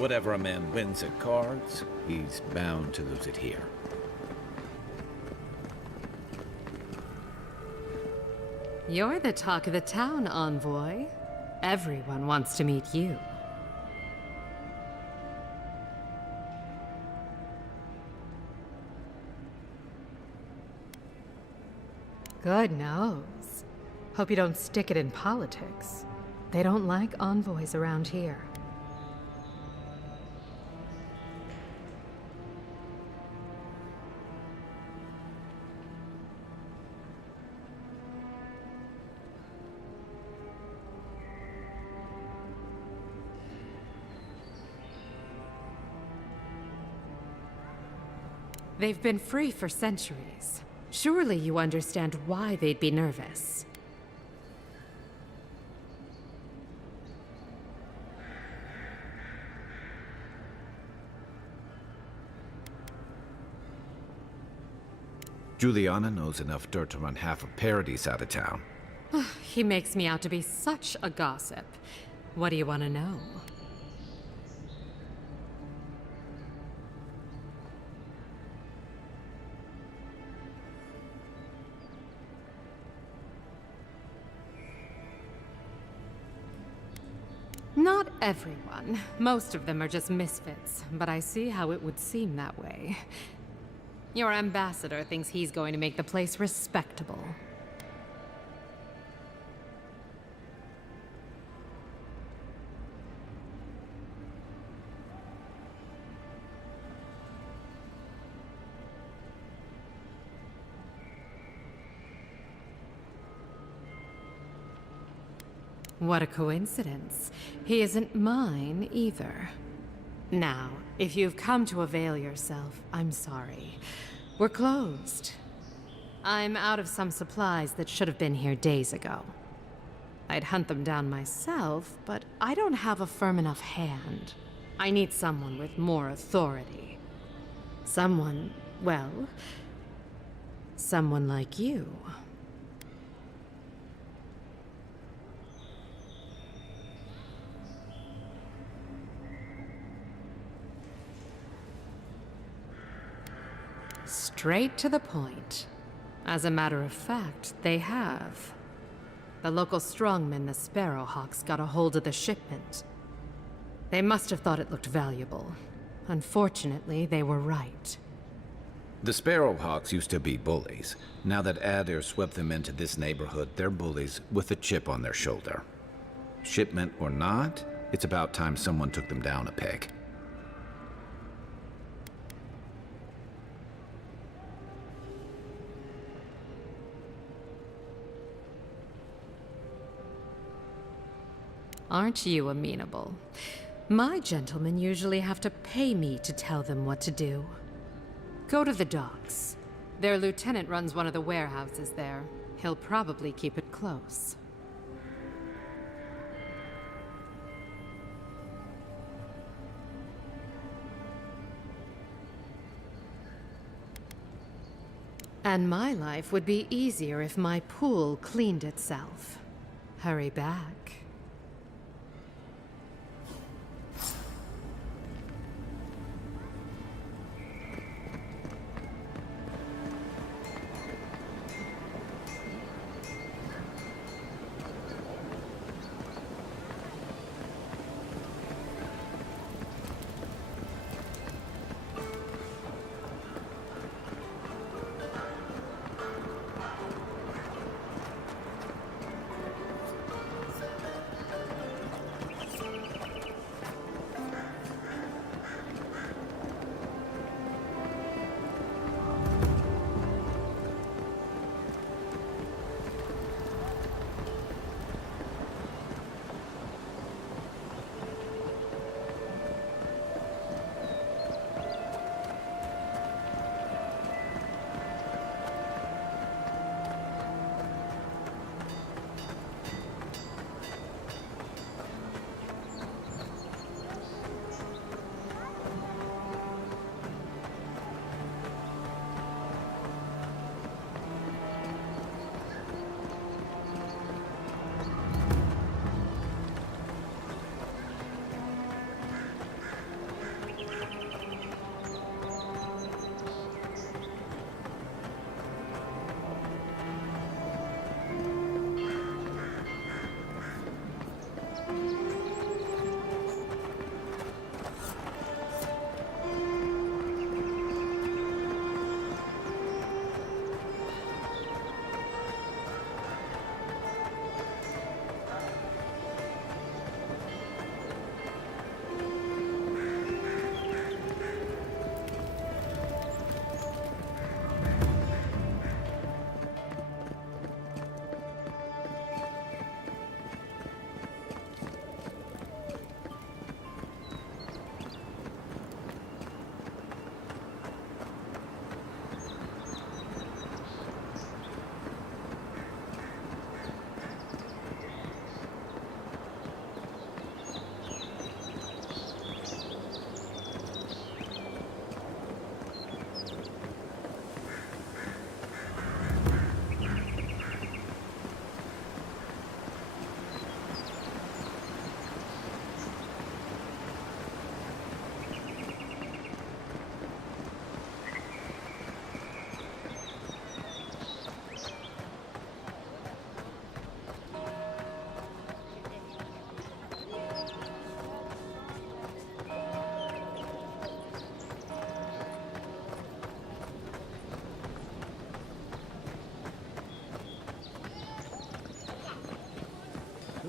Whatever a man wins at cards, he's bound to lose it here. You're the talk of the town, envoy. Everyone wants to meet you. Good nose. Hope you don't stick it in politics. They don't like envoys around here. They've been free for centuries. Surely you understand why they'd be nervous. Juliana knows enough dirt to run half of Paradise out of town. He makes me out to be such a gossip. What do you want to know? Not everyone. Most of them are just misfits, but I see how it would seem that way. Your ambassador thinks he's going to make the place respectable. What a coincidence. He isn't mine either. Now, if you've come to avail yourself, I'm sorry. We're closed. I'm out of some supplies that should have been here days ago. I'd hunt them down myself, but I don't have a firm enough hand. I need someone with more authority. Someone, well, someone like you. Straight to the point. As a matter of fact, they have. The local strongmen, the Sparrowhawks, got a hold of the shipment. They must have thought it looked valuable. Unfortunately, they were right. The Sparrowhawks used to be bullies. Now that Adair swept them into this neighborhood, they're bullies with a chip on their shoulder. Shipment or not, it's about time someone took them down a peg. Aren't you amenable? My gentlemen usually have to pay me to tell them what to do. Go to the docks. Their lieutenant runs one of the warehouses there. He'll probably keep it close. And my life would be easier if my pool cleaned itself. Hurry back.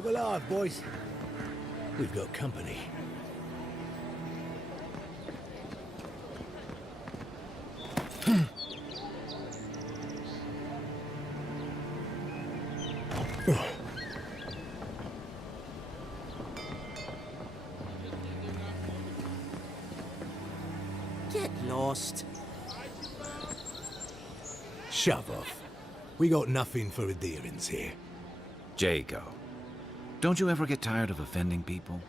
Look alive, boys. We've got company. Get lost. Shove off. We got nothing for adherence here. Jago, don't you ever get tired of offending people?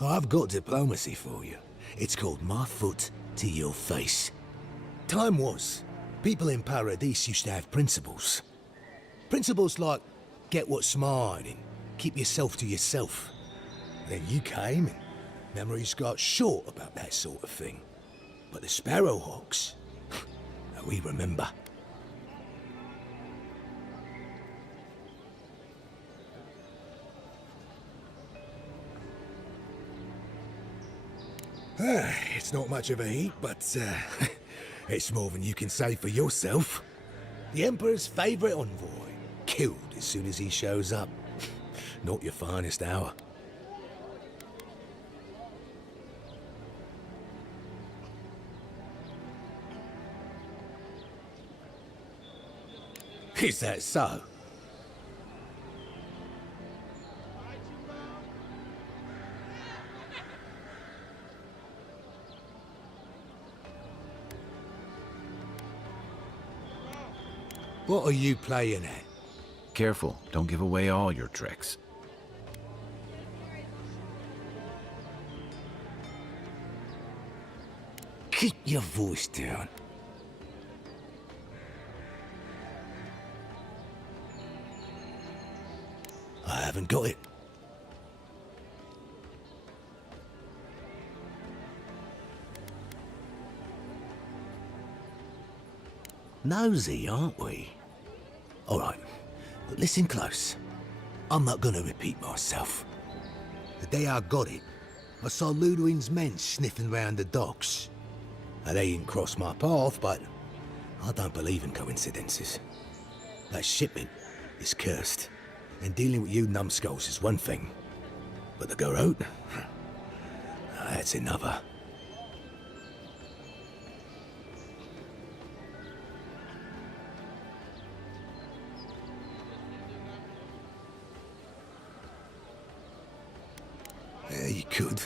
I've got diplomacy for you. It's called my foot to your face. Time was, people in Paradise used to have principles. Principles like, get what's mine and keep yourself to yourself. Then you came and memories got short about that sort of thing. But the Sparrowhawks, we remember. It's not much of a heat, but it's more than you can say for yourself. The Emperor's favourite envoy, killed as soon as he shows up. Not your finest hour. Is that so? What are you playing at? Careful, don't give away all your tricks. Keep your voice down. I haven't got it. Nosy, aren't we? All right, but listen close. I'm not gonna repeat myself. The day I got it, I saw Ludwig's men sniffing round the docks. Now, they didn't cross my path, but I don't believe in coincidences. That shipment is cursed, and dealing with you numbskulls is one thing, but to go out, that's another. Yeah, you could.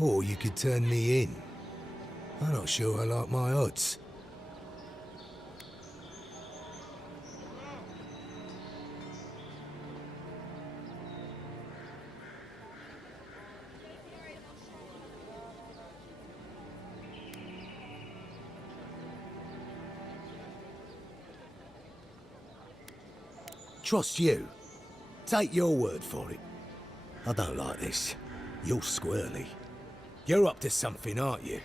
Or you could turn me in. I'm not sure I like my odds. Trust you. Take your word for it. I don't like this. You're squirrely. You're up to something, aren't you?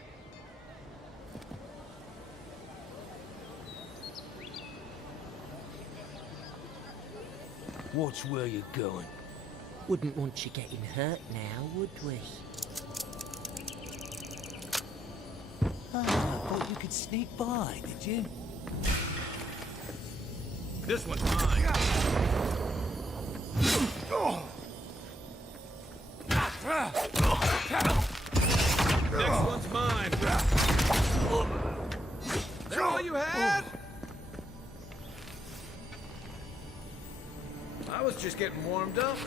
Watch where you're going. Wouldn't want you getting hurt now, would we? Oh, I thought you could sneak by, did you? This one's mine. Next one's mine. That all you had? I was just getting warmed up.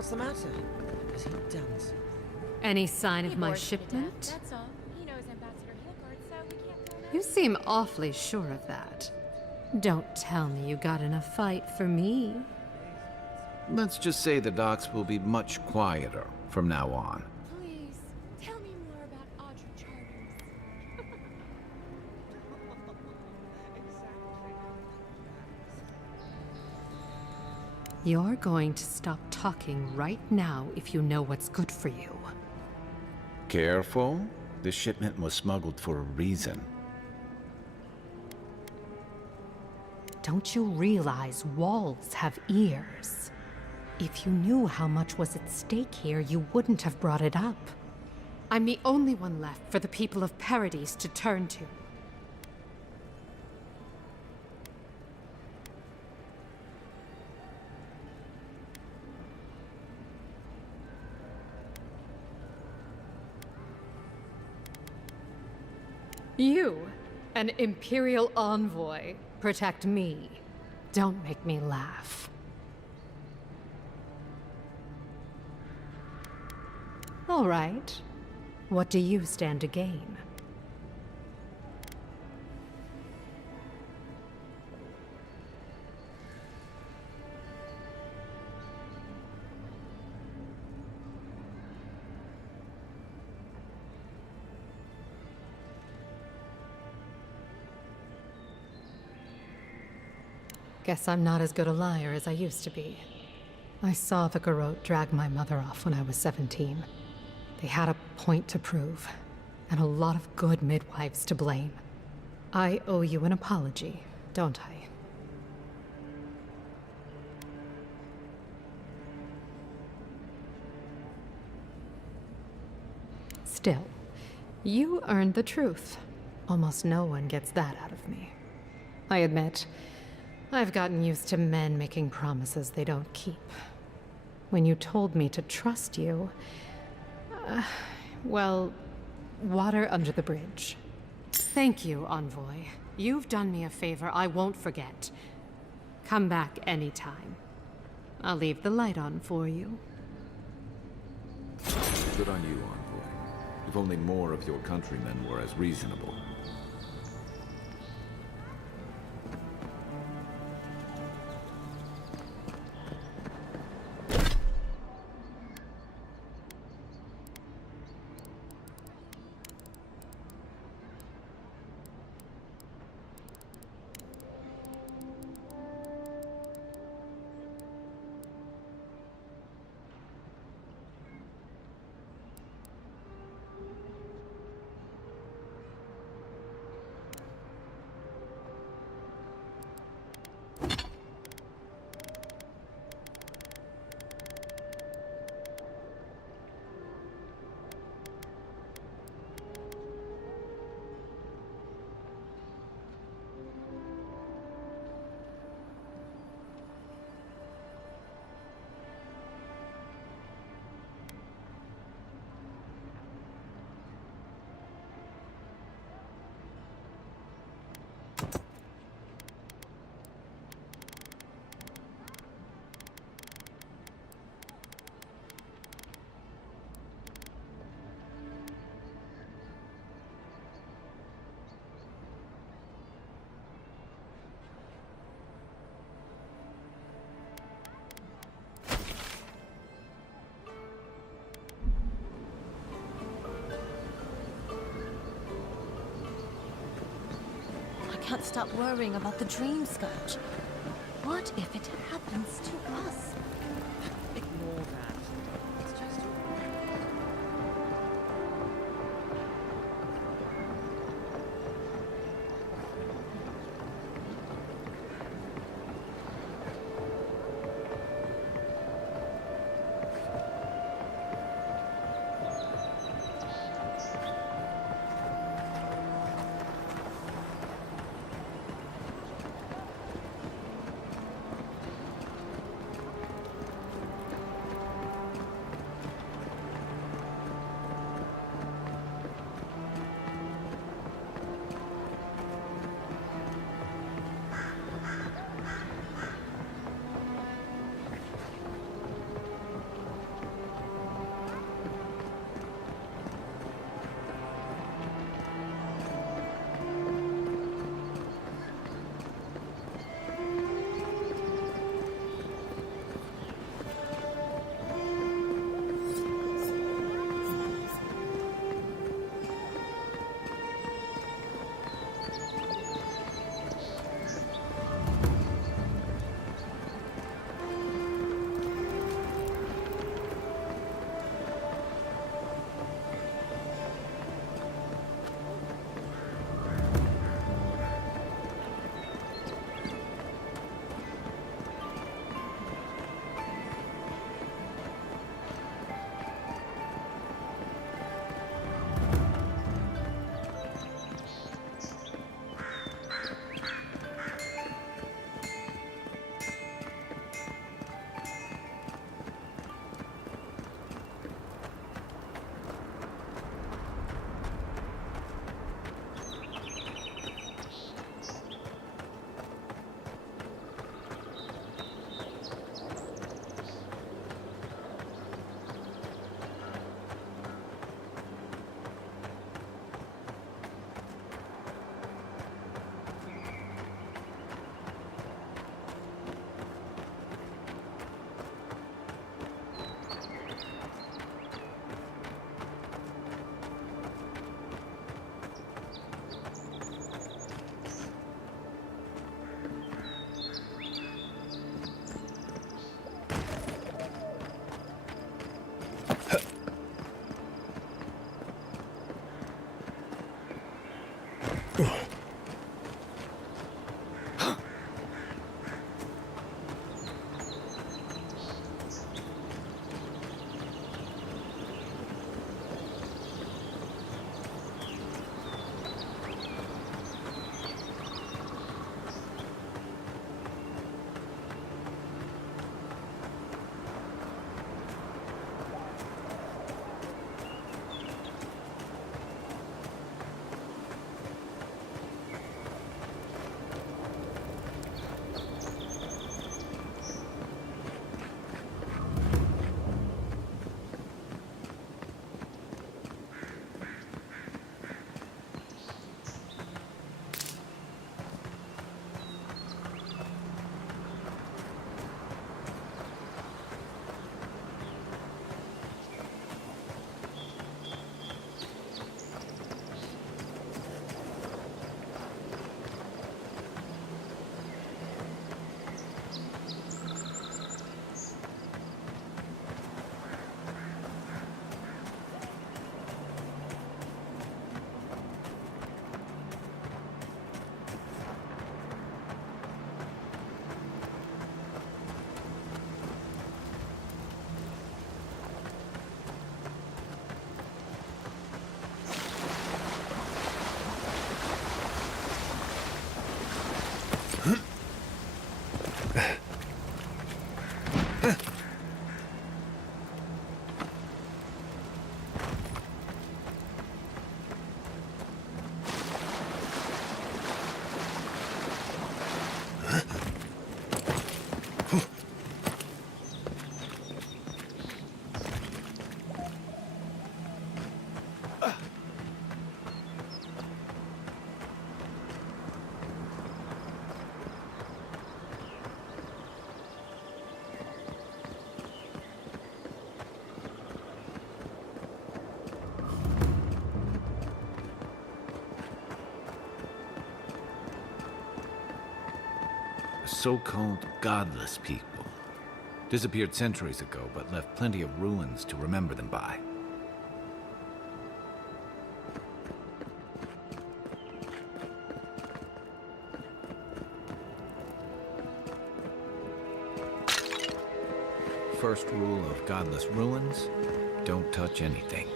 What's the matter? Has he done something? Any sign He of my bored to death, shipment? that's all. He knows Ambassador Hilgard, so we can't throw him You seem awfully sure of that. Don't tell me you got in a fight for me. Let's just say the docks will be much quieter from now on. Please, tell me more about Audrey Charters. You're going to stop talking right now if you know what's good for you. Careful. This shipment was smuggled for a reason. Don't you realize walls have ears? If you knew how much was at stake here, you wouldn't have brought it up. I'm the only one left for the people of Paradise to turn to. You, an Imperial envoy, protect me. Don't make me laugh. All right. What do you stand to gain? Guess I'm not as good a liar as I used to be. I saw the Garrote drag my mother off when I was 17. They had a point to prove, and a lot of good midwives to blame. I owe you an apology, don't I? Still, you earned the truth. Almost no one gets that out of me. I admit, I've gotten used to men making promises they don't keep. When you told me to trust you, well, water under the bridge. Thank you, Envoy. You've done me a favor I won't forget. Come back anytime. I'll leave the light on for you. Good on you, Envoy. If only more of your countrymen were as reasonable. I can't stop worrying about the dream scourge. What if it happens to us? Ignore that. It's just... So-called godless people. Disappeared centuries ago, but left plenty of ruins to remember them by. First rule of godless ruins, don't touch anything.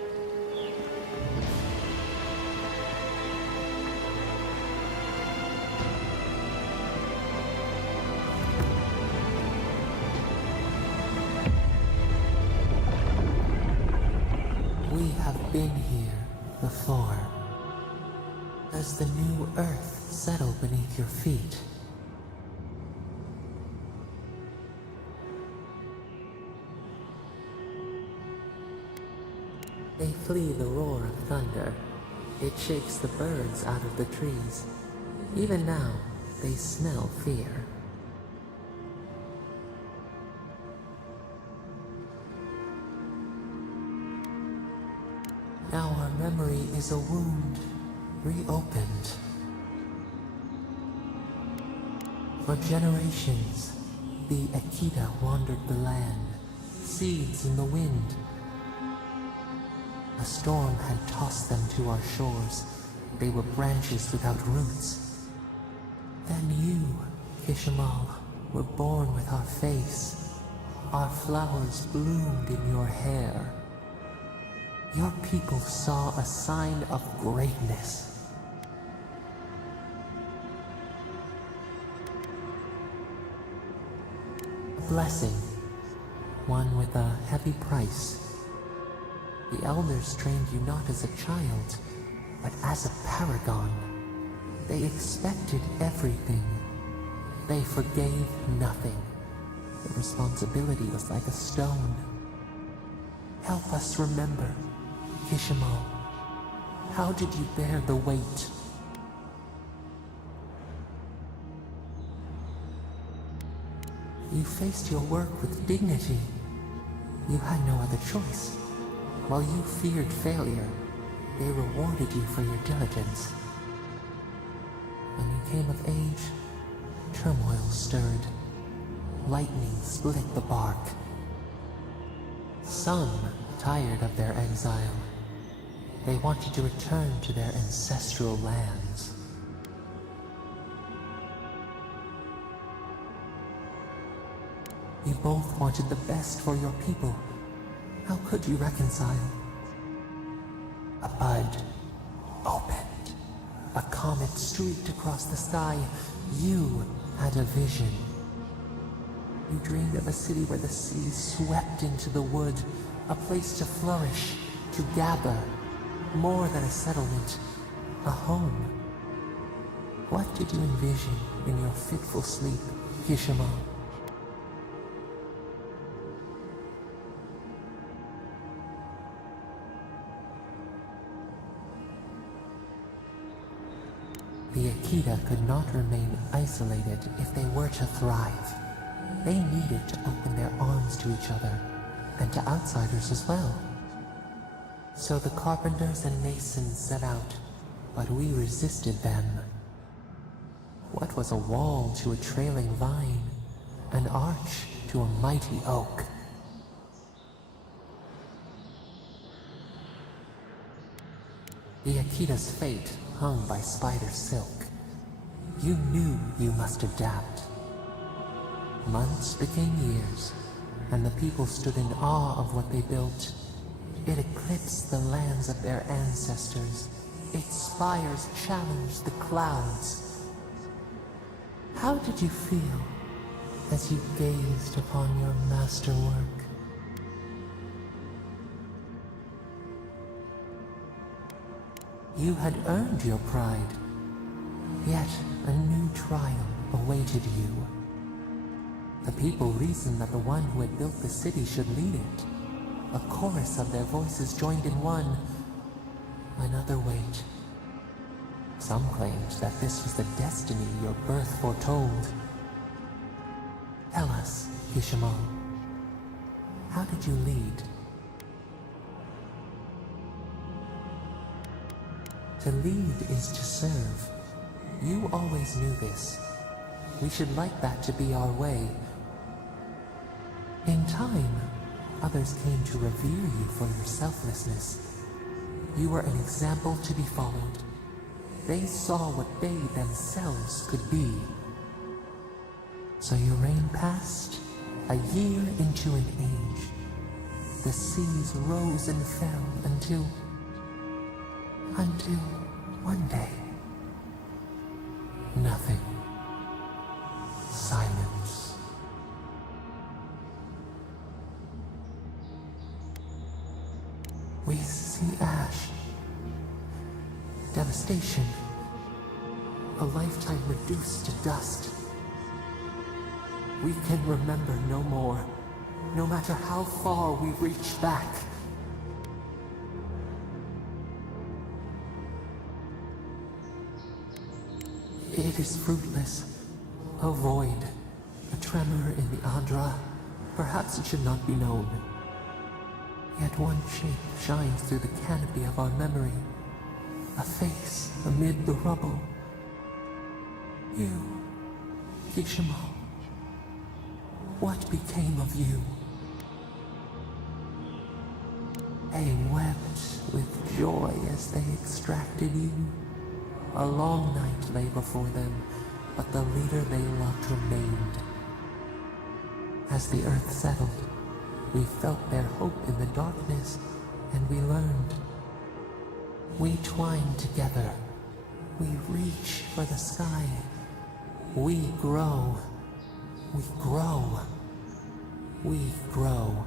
We have been here before. Does the new earth settle beneath your feet? They flee the roar of thunder. It shakes the birds out of the trees. Even now, they smell fear. Now our memory is a wound, reopened. For generations, the Akita wandered the land, seeds in the wind. A storm had tossed them to our shores. They were branches without roots. Then you, Kishimal, were born with our face. Our flowers bloomed in your hair. Your people saw a sign of greatness. A blessing, one with a heavy price. The elders trained you not as a child, but as a paragon. They expected everything. They forgave nothing. The responsibility was like a stone. Help us remember, Kishimal. How did you bear the weight? You faced your work with dignity. You had no other choice. While you feared failure, they rewarded you for your diligence. When you came of age, turmoil stirred. Lightning split the bark. Some tired of their exile. They wanted to return to their ancestral lands. You both wanted the best for your people. How could you reconcile? A bud opened. A comet streaked across the sky. You had a vision. You dreamed of a city where the sea swept into the wood, a place to flourish, to gather, more than a settlement, a home. What did you envision in your fitful sleep, Kishimal? The Akita could not remain isolated if they were to thrive. They needed to open their arms to each other, and to outsiders as well. So the carpenters and masons set out, but we resisted them. What was a wall to a trailing vine, an arch to a mighty oak? The Akita's fate hung by spider silk. You knew you must adapt. Months became years, and the people stood in awe of what they built. It eclipsed the lands of their ancestors. Its spires challenged the clouds. How did you feel as you gazed upon your masterwork. You had earned your pride, yet a new trial awaited you. The people reasoned that the one who had built the city should lead it. A chorus of their voices joined in one. Another wait. Some claimed that this was the destiny your birth foretold. Tell us, Kishimo, how did you lead? To lead is to serve. You always knew this. We should like that to be our way. In time, others came to revere you for your selflessness. You were an example to be followed. They saw what they themselves could be. So your reign passed, a year into an age. The seas rose and fell until one day, nothing. Silence. We see ash, devastation, a lifetime reduced to dust. We can remember no more, no matter how far we reach back. It is fruitless. A void. A tremor in the Andra. Perhaps it should not be known. Yet one shape shines through the canopy of our memory. A face amid the rubble. You, Kishimo. What became of you? They wept with joy as they extracted you. A long night lay before them, but the leader they loved remained. As the earth settled, we felt their hope in the darkness, and we learned. We twine together. We reach for the sky. We grow. We grow. We grow.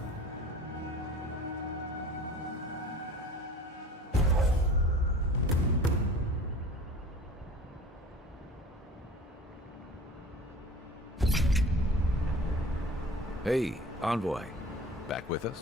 Hey, Envoy. Back with us?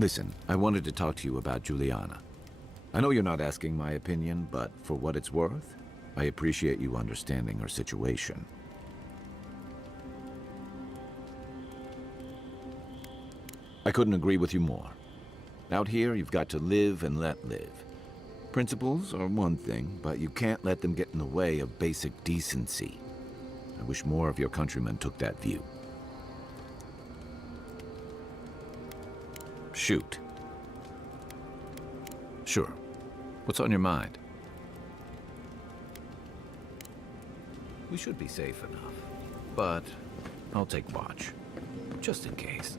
Listen, I wanted to talk to you about Juliana. I know you're not asking my opinion, but for what it's worth, I appreciate you understanding her situation. I couldn't agree with you more. Out here, you've got to live and let live. Principles are one thing, but you can't let them get in the way of basic decency. I wish more of your countrymen took that view. Shoot. Sure. What's on your mind? We should be safe enough, but I'll take watch, just in case.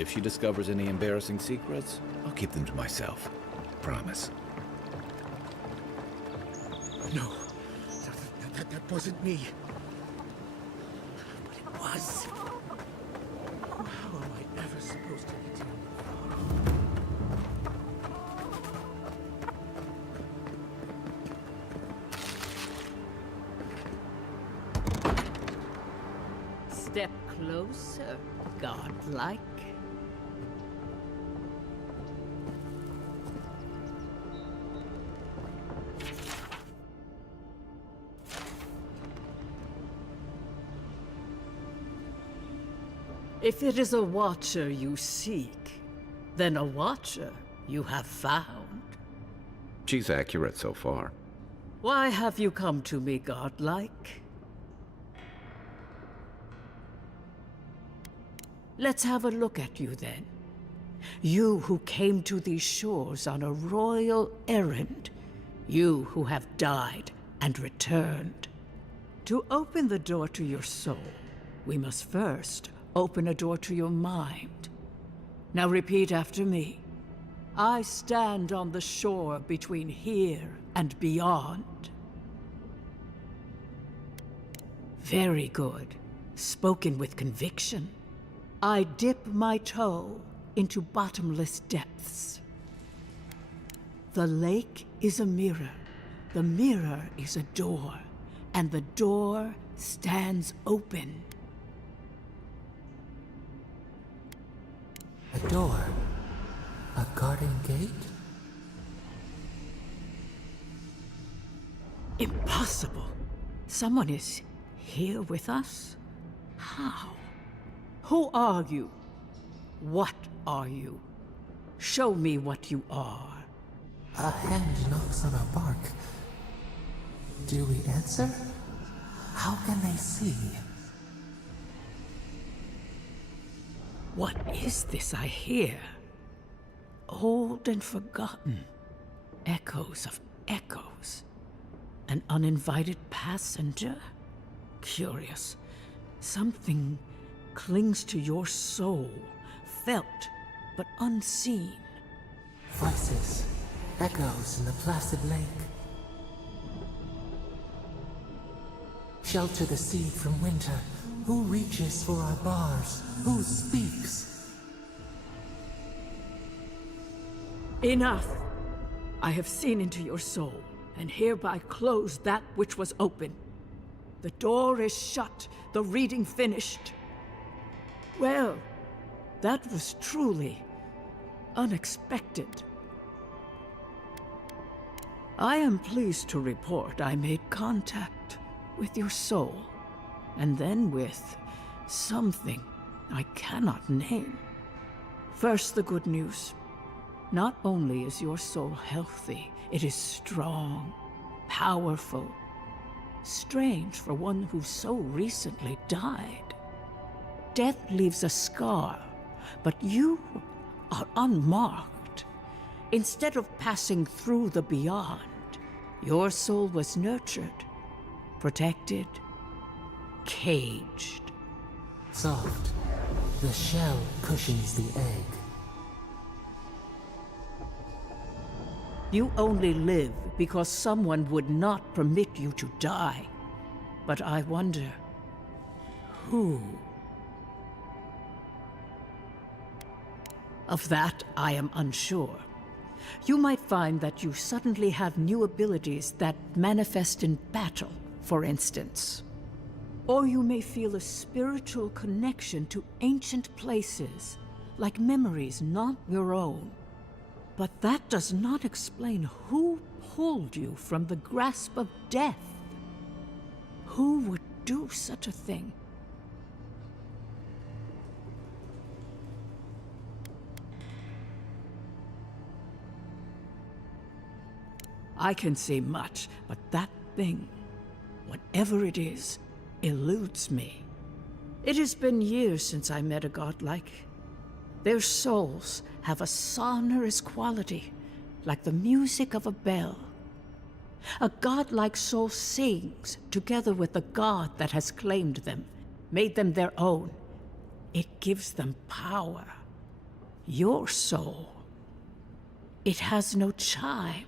If she discovers any embarrassing secrets, I'll keep them to myself. Promise. No, that wasn't me. But it was. How am I ever supposed to be doing Step closer, godlike. If it is a watcher you seek, then a watcher you have found. She's accurate so far. Why have you come to me, godlike? Let's have a look at you then. You who came to these shores on a royal errand. You who have died and returned. To open the door to your soul, we must first open a door to your mind. Now repeat after me. I stand on the shore between here and beyond. Very good. Spoken with conviction. I dip my toe into bottomless depths. The lake is a mirror. The mirror is a door. And the door stands open. A door? A garden gate? Impossible. Someone is here with us? How? Who are you? What are you? Show me what you are. A hand knocks on our bark. Do we answer? How can they see? What is this I hear? Old and forgotten. Echoes of echoes. An uninvited passenger? Curious. Something clings to your soul, felt but unseen. Voices, echoes in the placid lake. Shelter the seed from winter. Who reaches for our bars? Who speaks? Enough! I have seen into your soul, and hereby close that which was open. The door is shut, the reading finished. Well, that was truly unexpected. I am pleased to report I made contact with your soul, and then with something I cannot name. First, the good news. Not only is your soul healthy, it is strong, powerful. Strange for one who so recently died. Death leaves a scar, but you are unmarked. Instead of passing through the beyond, your soul was nurtured, protected, caged. Soft. The shell cushions the egg. You only live because someone would not permit you to die. But I wonder, who? Of that, I am unsure. You might find that you suddenly have new abilities that manifest in battle, for instance. Or you may feel a spiritual connection to ancient places, like memories not your own. But that does not explain who pulled you from the grasp of death. Who would do such a thing? I can say much, but that thing, whatever it is, eludes me. It has been years since I met a godlike. Their souls have a sonorous quality, like the music of a bell. A godlike soul sings together with the god that has claimed them, made them their own. It gives them power, Your soul. It has no chime.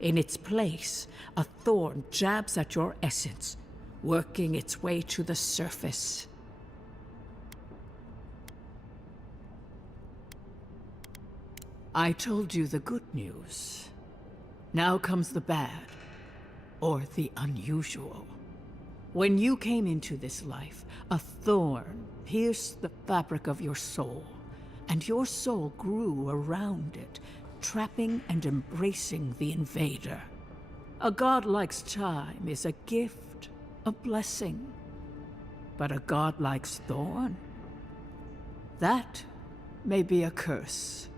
In its place, a thorn jabs at your essence, working its way to the surface. I told you the good news. Now comes the bad, or the unusual. When you came into this life, a thorn pierced the fabric of your soul, and your soul grew around it, trapping and embracing the invader. A godlike's chime is a gift, a blessing. But a godlike's thorn? That may be a curse.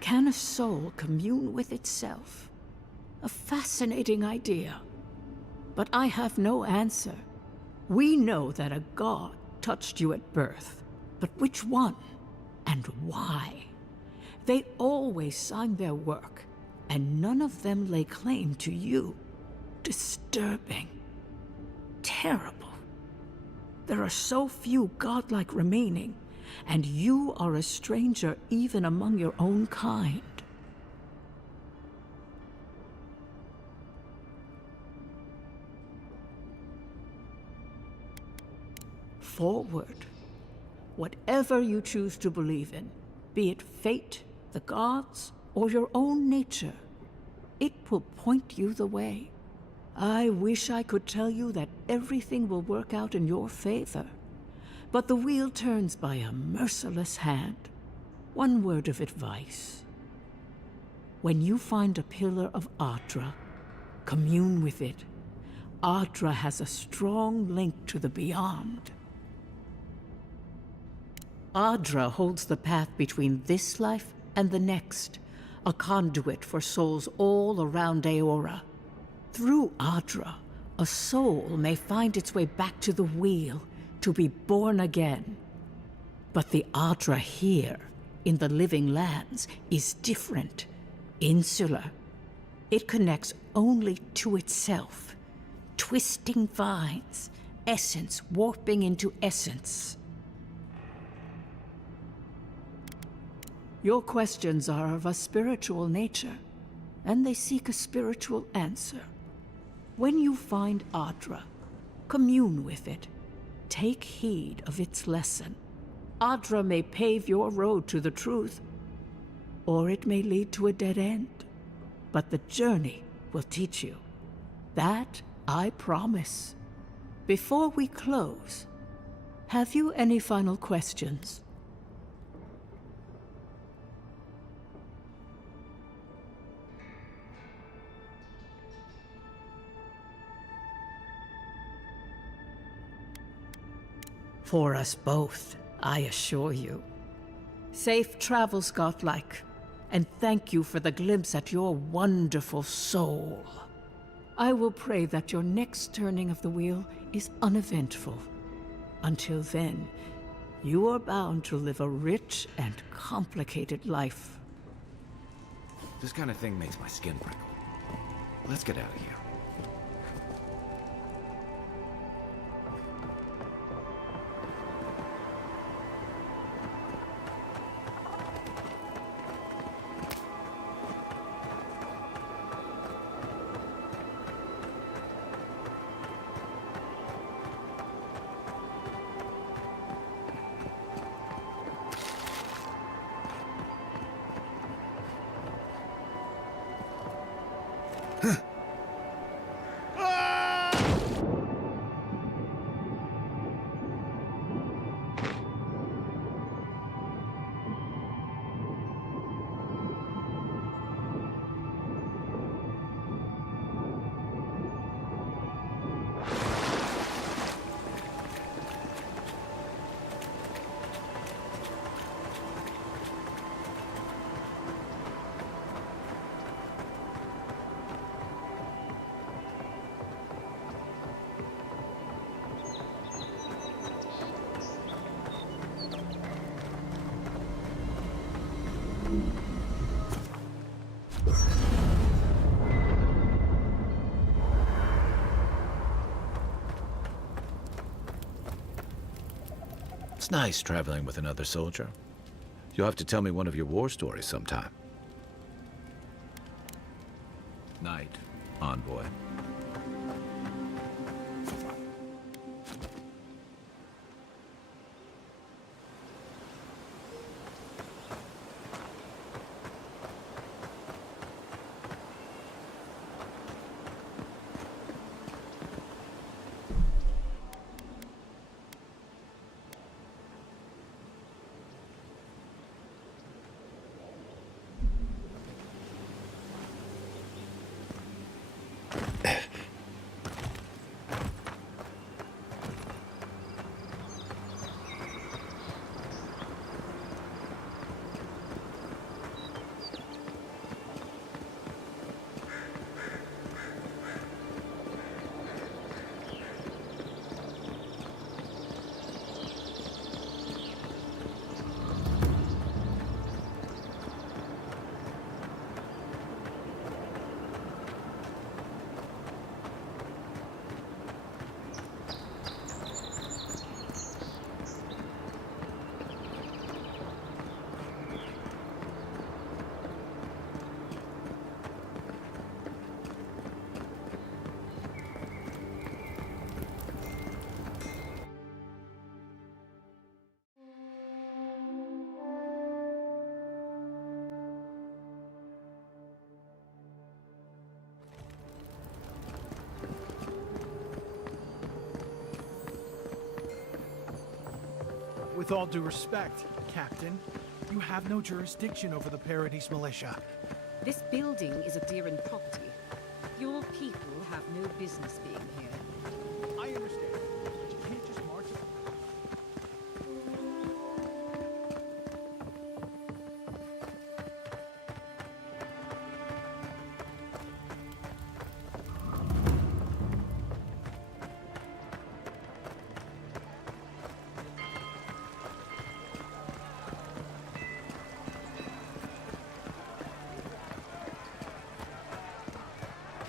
Can a soul commune with itself? A fascinating idea. But I have no answer. We know that a god touched you at birth, but which one and why? They always sign their work, and none of them lay claim to you. Disturbing. Terrible. There are so few godlike remaining, and you are a stranger even among your own kind. Forward. Whatever you choose to believe in, be it fate, the gods, or your own nature, it will point you the way. I wish I could tell you that everything will work out in your favor, but the wheel turns by a merciless hand. One word of advice. When you find a pillar of Adra, commune with it. Adra has a strong link to the beyond. Adra holds the path between this life and the next, a conduit for souls all around Aora. Through Adra, a soul may find its way back to the wheel, to be born again. But the Adra here, in the living lands, is different, insular. It connects only to itself, twisting vines, essence warping into essence. Your questions are of a spiritual nature, and they seek a spiritual answer. When you find Adra, commune with it. Take heed of its lesson. Adra may pave your road to the truth, or it may lead to a dead end. But the journey will teach you. That I promise. Before we close, have you any final questions? For us both, I assure you. Safe travels, godlike, and thank you for the glimpse at your wonderful soul. I will pray that your next turning of the wheel is uneventful. Until then, you are bound to live a rich and complicated life. This kind of thing makes my skin prickle. Let's get out of here. It's nice traveling with another soldier. You'll have to tell me one of your war stories sometime. Night, envoy. With all due respect, Captain, you have no jurisdiction over the Paradise Militia. This building is a Deeren property. Your people have no business being here. I understand, but you can't just march it.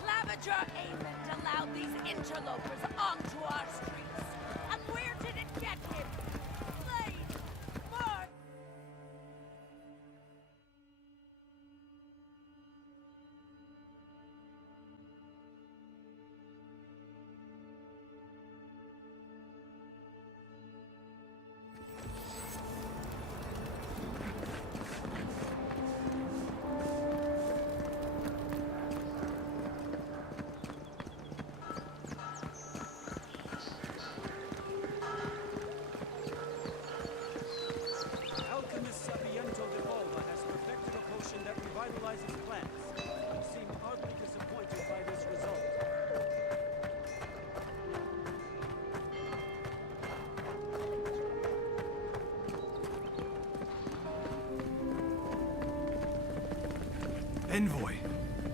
Claviger Aemond allowed these interlopers onto our streets. And where did it get him? Slain! Marked! Alchemist Sapiento de Volva has perfected a potion that revitalizes plants. You seem hardly disappointed by this result. Envoy,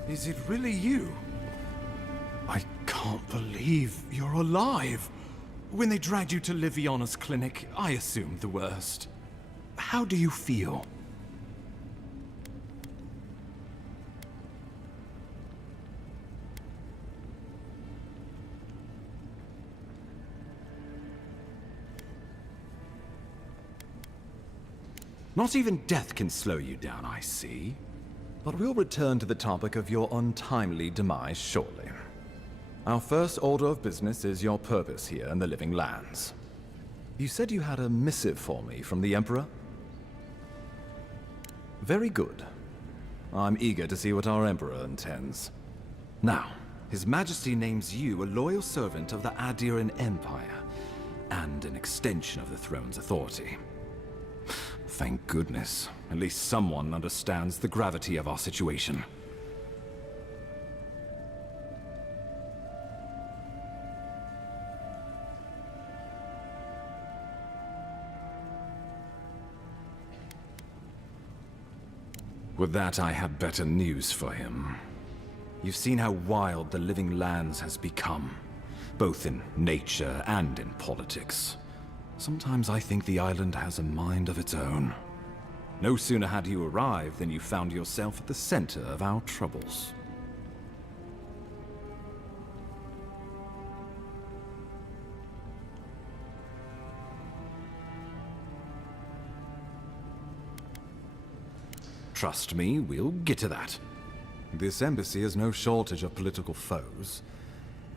is it really you? I can't believe you're alive. When they dragged you to Liviana's clinic, I assumed the worst. How do you feel? Not even death can slow you down, I see. But we'll return to the topic of your untimely demise shortly. Our first order of business is your purpose here in the Living Lands. You said you had a missive for me from the Emperor? Very good. I'm eager to see what our Emperor intends. Now, His Majesty names you a loyal servant of the Adiran Empire, and an extension of the throne's authority. Thank goodness. At least someone understands the gravity of our situation. With that, I have better news for him. You've seen how wild the Living Lands has become, both in nature and in politics. Sometimes I think the island has a mind of its own. No sooner had you arrived than you found yourself at the center of our troubles. Trust me, we'll get to that. This embassy has no shortage of political foes,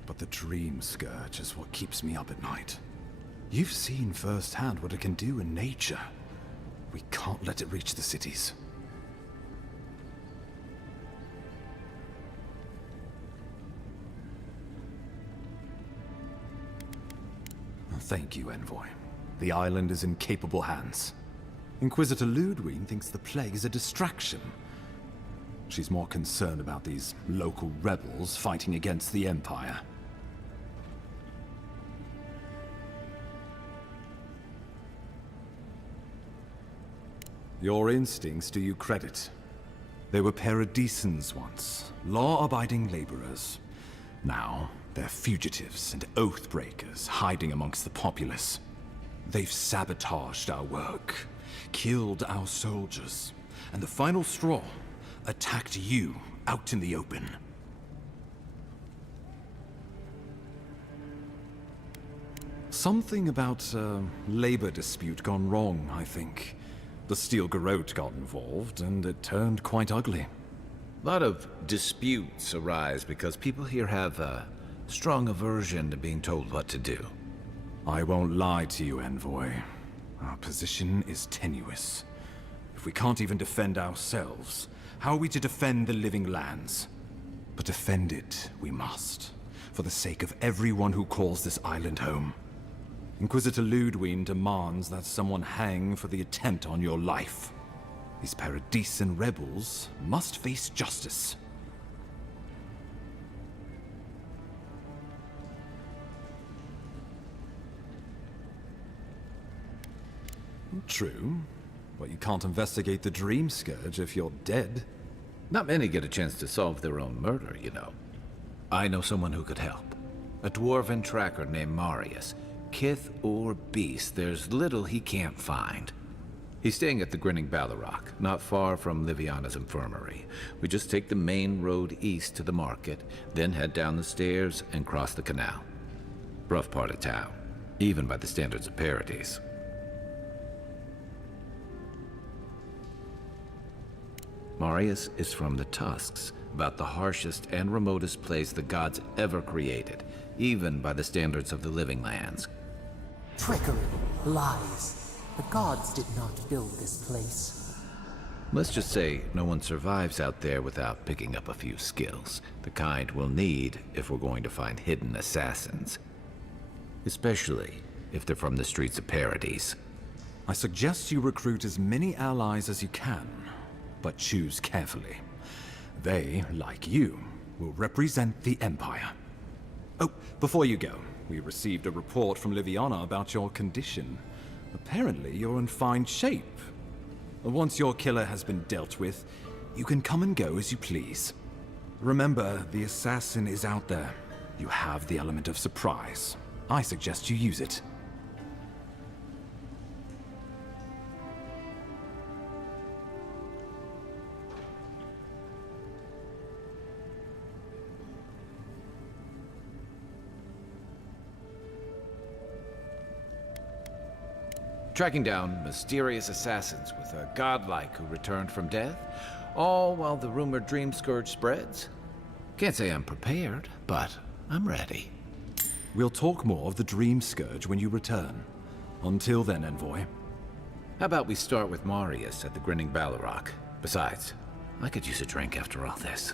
but the Dream Scourge is what keeps me up at night. You've seen firsthand what it can do in nature. We can't let it reach the cities. Thank you, Envoy. The island is in capable hands. Inquisitor Ludwig thinks the plague is a distraction. She's more concerned about these local rebels fighting against the Empire. Your instincts do you credit. They were paradisans once, law-abiding laborers. Now, they're fugitives and oath-breakers hiding amongst the populace. They've sabotaged our work, killed our soldiers, and the final straw, attacked you out in the open. Something about a labor dispute gone wrong, I think. The Steel Garrote got involved, and it turned quite ugly. A lot of disputes arise because people here have a strong aversion to being told what to do. I won't lie to you, Envoy. Our position is tenuous. If we can't even defend ourselves, how are we to defend the living lands? But defend it we must, for the sake of everyone who calls this island home. Inquisitor Ludwig demands that someone hang for the attempt on your life. These Paradisan rebels must face justice. True, but you can't investigate the Dream Scourge if you're dead. Not many get a chance to solve their own murder, you know. I know someone who could help. A dwarven tracker named Marius. Kith or beast, there's little he can't find. He's staying at the Grinning Ballarrock, not far from Liviana's infirmary. We just take the main road east to the market, then head down the stairs and cross the canal. Rough part of town, even by the standards of Paradise. Marius is from the Tusks, about the harshest and remotest place the gods ever created, even by the standards of the living lands. Trickery, lies. The gods did not build this place. Let's just say no one survives out there without picking up a few skills, the kind we'll need if we're going to find hidden assassins. Especially if they're from the streets of Paradise. I suggest you recruit as many allies as you can, but choose carefully. They, like you, will represent the Empire. Oh, before you go, we received a report from Liviana about your condition. Apparently, you're in fine shape. Once your killer has been dealt with, you can come and go as you please. Remember, the assassin is out there. You have the element of surprise. I suggest you use it. Tracking down mysterious assassins with a godlike who returned from death, all while the rumored Dream Scourge spreads. Can't say I'm prepared, but I'm ready. We'll talk more of the Dream Scourge when you return. Until then, Envoy. How about we start with Marius at the Grinning Ballarrock? Besides, I could use a drink after all this.